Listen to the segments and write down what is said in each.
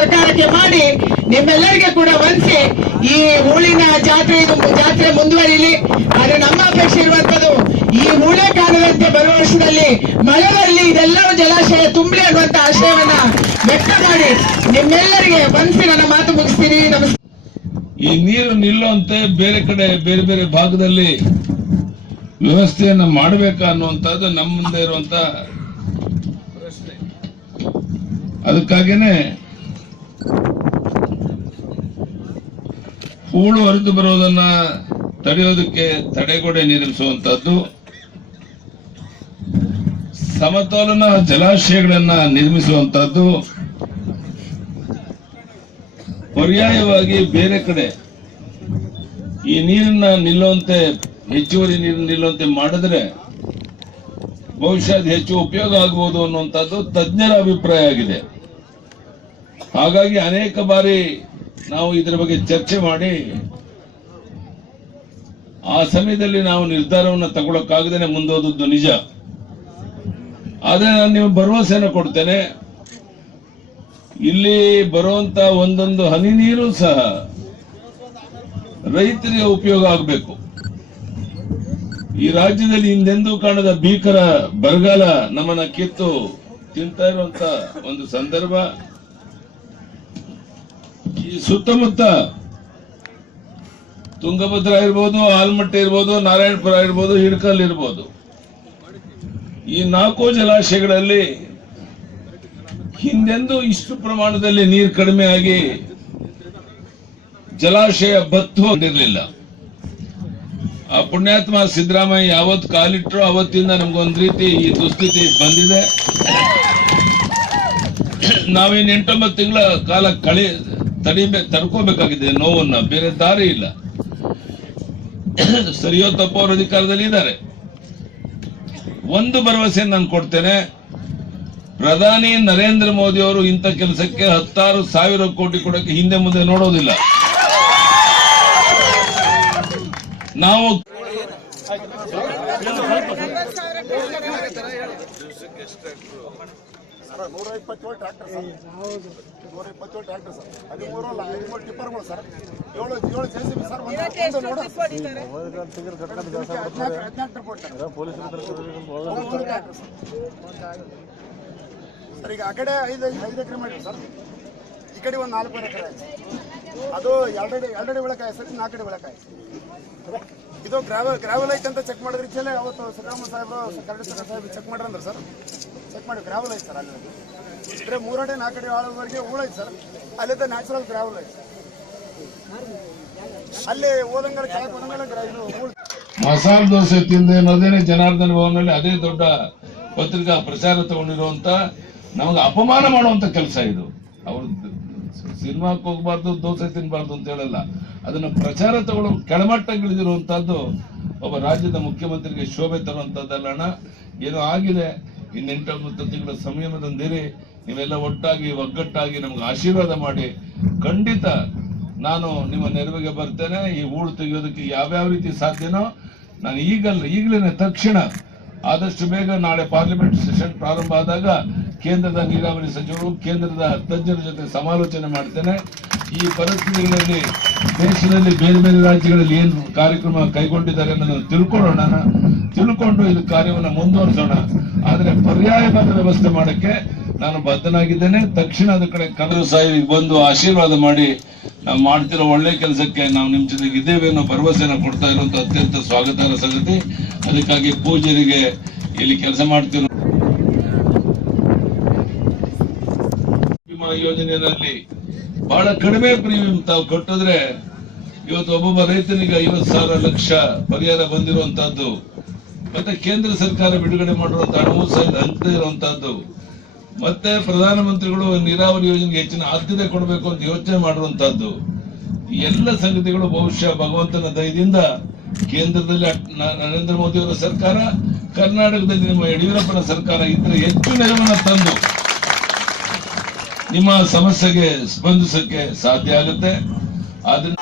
ಸರ್ಕಾರಕ್ಕೆ ಮಾಡಿ ನಿಮ್ಮೆಲ್ಲರಿಗೆ ಕೂಡ ವಂದಿಸಿ ಈ ಹೂಳಿನ ಜಾತ್ರೆ ಮುಂದುವರಿಲಿ. ಆದ್ರೆ ನಮ್ಮ ಅಪೇಕ್ಷೆ ಇರುವಂತದ್ದು ಈ ಹೂಳೆ ಕಾಲದಂತೆ ಬರುವ ವರ್ಷದಲ್ಲಿ ಮಳೆ ಬರಲಿ, ಇದೆಲ್ಲವೂ ಜಲಾಶಯ ತುಂಬಲಿ ಅನ್ನುವಂತ ಆಶಯವನ್ನ ವ್ಯಕ್ತ ಮಾಡಿ ನಿಮ್ಮೆಲ್ಲರಿಗೆ ವಂದಿಸಿ ನನ್ನ ಮಾತು ಮುಗಿಸ್ತೀನಿ. ನಮಸ್ಕಾರ. ಈ ನೀರು ನಿಲ್ಲುವಂತೆ ಬೇರೆ ಕಡೆ ಬೇರೆ ಬೇರೆ ಭಾಗದಲ್ಲಿ ವ್ಯವಸ್ಥೆಯನ್ನ ಮಾಡಬೇಕಾ ಅನ್ನುವಂಥದ್ದು ನಮ್ಮ ಮುಂದೆ ಇರುವಂತ ಪ್ರಶ್ನೆ. ಅದಕ್ಕಾಗೇನೆ ಹೂಳು ಹರಿದು ಬರುವುದನ್ನ ತಡೆಯೋದಕ್ಕೆ ತಡೆಗೋಡೆ ನಿರ್ಮಿಸುವಂತದ್ದು, ಸಮತೋಲನ ಜಲಾಶಯಗಳನ್ನ ನಿರ್ಮಿಸುವಂತದ್ದು, ಪರ್ಯಾಯವಾಗಿ ಬೇರೆ ಕಡೆ ಈ ನೀರನ್ನ ನಿಲ್ಲುವಂತೆ, ಹೆಚ್ಚುವರಿ ನೀರು ನಿಲ್ಲುವಂತೆ ಮಾಡಿದ್ರೆ ಬಹುಶಃ ಅದು ಹೆಚ್ಚು ಉಪಯೋಗ ಆಗಬಹುದು ಅನ್ನುವಂಥದ್ದು ತಜ್ಞರ ಅಭಿಪ್ರಾಯ ಆಗಿದೆ. ಹಾಗಾಗಿ ಅನೇಕ ಬಾರಿ ನಾವು ಇದರ ಬಗ್ಗೆ ಚರ್ಚೆ ಮಾಡಿ ಆ ಸಮಯದಲ್ಲಿ ನಾವು ನಿರ್ಧಾರವನ್ನು ತಗೊಳ್ಳಕ್ಕಾಗದೇನೆ ಮುಂದೋದದ್ದು ನಿಜ. ಆದ್ರೆ ನಾನು ನೀವು ಭರವಸೆಯನ್ನು ಕೊಡ್ತೇನೆ, ಇಲ್ಲಿ ಬರುವಂತ ಒಂದೊಂದು ಹನಿ ನೀರು ಸಹ ರೈತರಿಗೆ ಉಪಯೋಗ ಆಗಬೇಕು. ಈ ರಾಜ್ಯದಲ್ಲಿ ಹಿಂದೆಂದೂ ಕಾಣದ ಭೀಕರ ಬರಗಾಲ ನಮ್ಮನ್ನ ಕಿತ್ತು ತಿಂತಾ ಇರುವಂತ ಒಂದು ಸಂದರ್ಭ. ಈ ಸುತ್ತಮುತ್ತ ತುಂಗಭದ್ರಾ ಇರ್ಬೋದು, ಆಲ್ಮಟ್ಟಿ ಇರ್ಬೋದು, ನಾರಾಯಣಪುರ ಇರ್ಬೋದು, ಹಿಡ್ಕಲ್ ಇರ್ಬೋದು, ಈ 4 ಜಲಾಶಯಗಳಲ್ಲಿ ಹಿಂದೆಂದೂ ಇಷ್ಟು ಪ್ರಮಾಣದಲ್ಲಿ ನೀರು ಕಡಿಮೆ ಆಗಿ ಜಲಾಶಯ ಬತ್ತು ಹೋಗಿರಲಿಲ್ಲ. ಆ ಪುಣ್ಯಾತ್ಮ ಸಿದ್ದರಾಮಯ್ಯ ಯಾವತ್ತು ಕಾಲಿಟ್ರು ಅವತ್ತಿಂದ ನಮ್ಗೊಂದ್ ರೀತಿ ಈ ದುಸ್ಥಿತಿ ಬಂದಿದೆ. ನಾವೇನು 8-9 ತಿಂಗಳ ಕಾಲ ತಡ್ಕೋಬೇಕಾಗಿದೆ ನೋವನ್ನ, ಬೇರೆ ದಾರಿ ಇಲ್ಲ. ಸರಿಯೋ ತಪ್ಪೋ ಅವ್ರ ಅಧಿಕಾರದಲ್ಲಿ ಇದ್ದಾರೆ. ಒಂದು ಭರವಸೆ ನಾನು ಕೊಡ್ತೇನೆ, ಪ್ರಧಾನಿ ನರೇಂದ್ರ ಮೋದಿ ಅವರು ಇಂಥ ಕೆಲಸಕ್ಕೆ 16,000 ಕೋಟಿ ಕೊಡಕ್ಕೆ ಹಿಂದೆ ಮುಂದೆ ನೋಡೋದಿಲ್ಲ. ನಾವು ಸರ್ ಈಗ ಆ ಕಡೆ 5 ಎಕರೆ ಮಾಡಿರಿ ಸರ್, ಈ ಕಡೆ ಒಂದು 4 ಎಕರೆ ಆಯ್ತು. ಅದು ಎರಡಡಿ ಬೆಳಕಾಯ ಸರ್, 4 ಕಡೆ ಬೆಳಕಾಯ. ಇದು ಗ್ರಾವೆಲ್ ಐತೆ ಅಂತ ಚೆಕ್ ಮಾಡಿದ್ರೆ ಚಲೋ. ಅವತ್ತು ಸಿದ್ದರಾಮಯ್ಯ ಸಾಹೇಬರು ಕರಡಿ ಸಾಹೇಬ್ ಚೆಕ್ ಮಾಡ್ರಂದ್ರೆ ಸರ್, ಚೆಕ್ ಮಾಡಿ ಗ್ರಾವೆಲ್ ಐತೆ ಸರ್. ಅಲ್ಲಿ ಇದ್ರೆ 3 ಅಡಿ 4 ಅಡಿ ಆಳದವರೆಗೆ ಹೂಳೈತೆ ಸರ್. ಅಲ್ಲಿದ್ದ ನ್ಯಾಚುರಲ್ ಗ್ರಾವೆಲ್ ಐತೆ. ಅಲ್ಲಿ ಹೋದಂಗ ಕೆಳಗೆ ಹೋದಂಗ ಇದು ಹೂಳು. ಮಸಾಲೆ ದೋಸೆ ತಿಂದೆ ಅನ್ನೋದೇನೆ ಜನಾರ್ದನ್ ಭವನಲ್ಲಿ ಅದೇ ದೊಡ್ಡ ಪತ್ರಿಕಾ ಪ್ರಚಾರ ತಗೊಂಡಿರುವಂತ ನಮಗೆ ಅಪಮಾನ ಮಾಡುವಂತ ಕೆಲಸ ಇದು. ಅವ್ರು ಸಿನಿಮಾಕ್ಕೆ ಹೋಗ್ಬಾರ್ದು, ದೋಸೆ ತಿನ್ಬಾರ್ದು ಅಂತ ಹೇಳಲ್ಲ, ಅದನ್ನ ಪ್ರಚಾರ ತಗೊಳ್ಳೋ ಕೆಳಮಟ್ಟಗಿಳಿದಿರುವಂತಹದ್ದು ಒಬ್ಬ ರಾಜ್ಯದ ಮುಖ್ಯಮಂತ್ರಿಗೆ ಶೋಭೆ ತರುವಂತದ್ದಲ್ಲ. ಏನೋ ಆಗಿದೆ, ಇನ್ನು 8-9 ತಿಂಗಳ ಸಂಯಮದಿಂದಿರಿ, ನೀವೆಲ್ಲ ಒಗ್ಗಟ್ಟಾಗಿ ನಮ್ಗೆ ಆಶೀರ್ವಾದ ಮಾಡಿ, ಖಂಡಿತ ನಾನು ನಿಮ್ಮ ನೆರವಿಗೆ ಬರ್ತೇನೆ. ಈ ಹೂಳು ತೆಗೆಯೋದಕ್ಕೆ ಯಾವ್ಯಾವ ರೀತಿ ಸಾಧ್ಯನೋ ನಾನು ಈಗಲೇ ತಕ್ಷಣ ಆದಷ್ಟು ಬೇಗ ನಾಳೆ ಪಾರ್ಲಿಮೆಂಟ್ ಸೆಷನ್ ಪ್ರಾರಂಭ ಆದಾಗ ಕೇಂದ್ರದ ನೀರಾವರಿ ಸಚಿವರು, ಕೇಂದ್ರದ ತಜ್ಞರ ಜೊತೆ ಸಮಾಲೋಚನೆ ಮಾಡ್ತೇನೆ. ಈ ಪರಿಸ್ಥಿತಿಗಳಲ್ಲಿ ದೇಶದಲ್ಲಿ ಬೇರೆ ಬೇರೆ ರಾಜ್ಯಗಳಲ್ಲಿ ಏನು ಕಾರ್ಯಕ್ರಮ ಕೈಗೊಂಡಿದ್ದಾರೆ ಅನ್ನೋದನ್ನು ತಿಳ್ಕೊಂಡು ಇದು ಕಾರ್ಯವನ್ನು ಮುಂದುವರಿಸೋಣ. ಆದ್ರೆ ಪರ್ಯಾಯವಾದ ವ್ಯವಸ್ಥೆ ಮಾಡಕ್ಕೆ ನಾನು ಬದ್ಧನಾಗಿದ್ದೇನೆ. ತಕ್ಷಣ ಅದ ಕಡೆ ಕನ್ನಡ ಸಾಹಿತಿಗೆ ಬಂದು ಆಶೀರ್ವಾದ ಮಾಡಿ ನಾವು ಮಾಡ್ತಿರೋ ಒಳ್ಳೆ ಕೆಲಸಕ್ಕೆ ನಾವು ನಿಮ್ ಜೊತೆಗೆ ಇದ್ದೇವೆ ಅನ್ನೋ ಭರವಸೆನ ಕೊಡ್ತಾ ಇರುವಂತ ಅತ್ಯಂತ ಸ್ವಾಗತಾರ್ಹ ಸಂಗತಿ. ಅದಕ್ಕಾಗಿ ಪೂಜ್ಯರಿಗೆ ಇಲ್ಲಿ ಕೆಲಸ ಮಾಡ್ತಿರೋ ಯೋಜನೆಯಲ್ಲಿ ಬಹಳ ಕಡಿಮೆ ಪ್ರೀಮಿಯಂ ತಾವು ಕಟ್ಟಿದ್ರೆ ಇವತ್ತು ಒಬ್ಬೊಬ್ಬ ರೈತನಿಗೆ 50,000 ಲಕ್ಷ ಪರಿಹಾರ ಬಂದಿರುವಂತಹದ್ದು, ಮತ್ತೆ ಕೇಂದ್ರ ಸರ್ಕಾರ ಬಿಡುಗಡೆ ಮಾಡಿರುವಂತ ಹಣವೂ ಸಹ ಹಂಚದೇ ಇರುವಂತಹದ್ದು, ಮತ್ತೆ ಪ್ರಧಾನಮಂತ್ರಿಗಳು ನೀರಾವರಿ ಯೋಜನೆಗೆ ಹೆಚ್ಚಿನ ಆದ್ಯತೆ ಕೊಡಬೇಕು ಅಂತ ಯೋಚನೆ ಮಾಡಿರುವಂತಹದ್ದು, ಎಲ್ಲ ಸಂಗತಿಗಳು ಬಹುಶಃ ಭಗವಂತನ ದಯದಿಂದ ಕೇಂದ್ರದಲ್ಲಿ ನರೇಂದ್ರ ಮೋದಿ ಅವರ ಸರ್ಕಾರ, ಕರ್ನಾಟಕದಲ್ಲಿ ನಿಮ್ಮ ಯಡಿಯೂರಪ್ಪನ ಸರ್ಕಾರ ಇದ್ರೆ ಹೆಚ್ಚು ನೆರವನ್ನ ತಂದು ನಿಮ್ಮ ಸಮಸ್ಯೆಗೆ ಸ್ಪಂದಿಸಕ್ಕೆ ಸಾಧ್ಯ ಆಗುತ್ತೆ. ಆದ್ರಿಂದ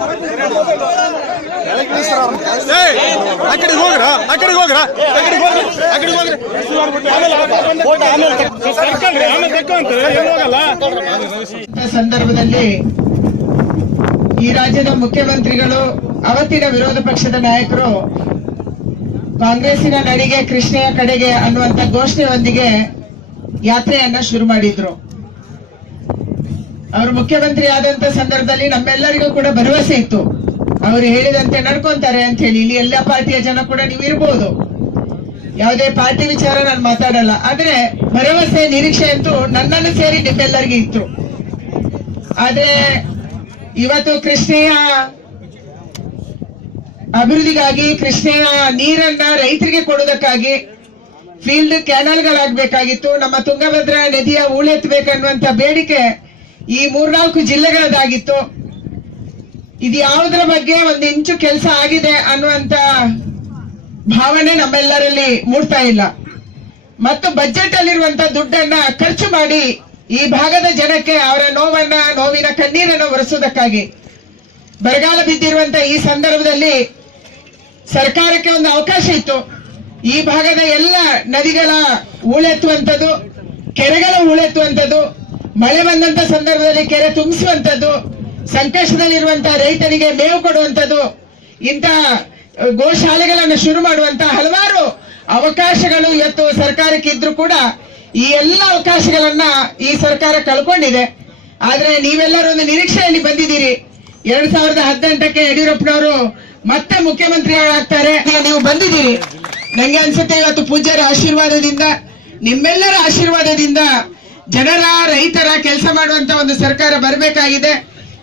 ಆ ಕಡೆ ಹೋಗ್ರ ಆ ಕಡೆ ಹೋಗ್ರ ಆ ಕಡೆ ಹೋಗ್ರಿ ಆ ಕಡೆ ಹೋಗ್ರಿ ಸಂದರ್ಭದಲ್ಲಿ ಈ ರಾಜ್ಯದ ಮುಖ್ಯಮಂತ್ರಿಗಳು ಅವತ್ತಿನ ವಿರೋಧ ಪಕ್ಷದ ನಾಯಕರು ಕಾಂಗ್ರೆಸ್ಸಿನ ನಡಿಗೆ ಕೃಷ್ಣೆಯ ಕಡೆಗೆ ಅನ್ನುವಂತ ಘೋಷಣೆಯೊಂದಿಗೆ ಯಾತ್ರೆಯನ್ನ ಶುರು ಮಾಡಿದ್ರು. ಅವರು ಮುಖ್ಯಮಂತ್ರಿ ಆದಂತ ಸಂದರ್ಭದಲ್ಲಿ ನಮ್ಮೆಲ್ಲರಿಗೂ ಕೂಡ ಭರವಸೆ ಇತ್ತು, ಅವರು ಹೇಳಿದಂತೆ ನಡ್ಕೊಂತಾರೆ ಅಂತ ಹೇಳಿ. ಇಲ್ಲಿ ಎಲ್ಲ ಪಾರ್ಟಿಯ ಜನ ಕೂಡ ನೀವು ಇರ್ಬೋದು, ಯಾವುದೇ ಪಾರ್ಟಿ ವಿಚಾರ ನಾನು ಮಾತಾಡಲ್ಲ, ಆದ್ರೆ ಭರವಸೆ ನಿರೀಕ್ಷೆ ಅಂತೂ ನನ್ನನ್ನು ಸೇರಿ ನಿಮ್ಮೆಲ್ಲರಿಗೂ ಇತ್ತು. ಆದ್ರೆ ಇವತ್ತು ಕೃಷ್ಣೆಯ ಅಭಿವೃದ್ಧಿಗಾಗಿ, ಕೃಷ್ಣೆಯ ನೀರನ್ನ ರೈತರಿಗೆ ಕೊಡುವುದಕ್ಕಾಗಿ ಫೀಲ್ಡ್ ಕ್ಯಾನಲ್ಗಳಾಗಬೇಕಾಗಿತ್ತು, ನಮ್ಮ ತುಂಗಭದ್ರಾ ನದಿಯ ಹೂಳೆತ್ತಬೇಕನ್ನುವಂತ ಬೇಡಿಕೆ ಈ 3-4 ಜಿಲ್ಲೆಗಳದಾಗಿತ್ತು. ಇದು ಯಾವುದರ ಬಗ್ಗೆ ಒಂದು ಇಂಚು ಕೆಲಸ ಆಗಿದೆ ಅನ್ನುವಂತ ಭಾವನೆ ನಮ್ಮೆಲ್ಲರಲ್ಲಿ ಮೂಡ್ತಾ ಇಲ್ಲ. ಮತ್ತು ಬಜೆಟ್ ಅಲ್ಲಿರುವಂತ ದುಡ್ಡನ್ನ ಖರ್ಚು ಮಾಡಿ ಈ ಭಾಗದ ಜನಕ್ಕೆ ಅವರ ನೋವಿನ ಕಣ್ಣೀರನ್ನು ಒರೆಸುವುದಕ್ಕಾಗಿ ಬರಗಾಲ ಬಿದ್ದಿರುವಂತ ಈ ಸಂದರ್ಭದಲ್ಲಿ ಸರ್ಕಾರಕ್ಕೆ ಒಂದು ಅವಕಾಶ ಇತ್ತು. ಈ ಭಾಗದ ಎಲ್ಲ ನದಿಗಳ ಹೂಳೆತ್ತುವಂಥದ್ದು, ಕೆರೆಗಳ ಹೂಳೆತ್ತುವಂಥದ್ದು, ಮಳೆ ಬಂದಂತ ಸಂದರ್ಭದಲ್ಲಿ ಕೆರೆ ತುಂಬಿಸುವಂಥದ್ದು, ಸಂಕಷ್ಟದಲ್ಲಿರುವಂತಹ ರೈತನಿಗೆ ಮೇವು ಕೊಡುವಂಥದ್ದು, ಇಂಥ ಗೋಶಾಲೆಗಳನ್ನು ಶುರು ಮಾಡುವಂತ ಹಲವಾರು ಅವಕಾಶಗಳು ಇವತ್ತು ಸರ್ಕಾರಕ್ಕೆ ಇದ್ರೂ ಕೂಡ ಈ ಎಲ್ಲ ಅವಕಾಶಗಳನ್ನ ಈ ಸರ್ಕಾರ ಕಳ್ಕೊಂಡಿದೆ. ಆದ್ರೆ ನೀವೆಲ್ಲರೂ ಒಂದು ನಿರೀಕ್ಷೆಯಲ್ಲಿ ಬಂದಿದ್ದೀರಿ. 2018ಕ್ಕೆ ಯಡಿಯೂರಪ್ಪನವರು ಮತ್ತೆ ಮುಖ್ಯಮಂತ್ರಿಗಳಾಗ್ತಾರೆ, ನೀವು ಬಂದಿದ್ದೀರಿ. ನಂಗೆ ಅನ್ಸುತ್ತೆ ಇವತ್ತು ಪೂಜ್ಯರ ಆಶೀರ್ವಾದದಿಂದ, ನಿಮ್ಮೆಲ್ಲರ ಆಶೀರ್ವಾದದಿಂದ ಜನರ ರೈತರ ಕೆಲಸ ಮಾಡುವಂತ ಒಂದು ಸರ್ಕಾರ ಬರಬೇಕಾಗಿದೆ.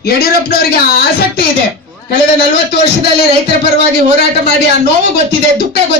ಯಡಿಯೂರಪ್ಪನವರಿಗೆ ಆಸಕ್ತಿ ಇದೆ. ಕಳೆದ 40 ವರ್ಷದಲ್ಲಿ ರೈತರ ಪರವಾಗಿ ಹೋರಾಟ ಮಾಡಿ ಆ ನೋವು ಗೊತ್ತಿದೆ, ದುಃಖ ಗೊತ್ತಿದೆ.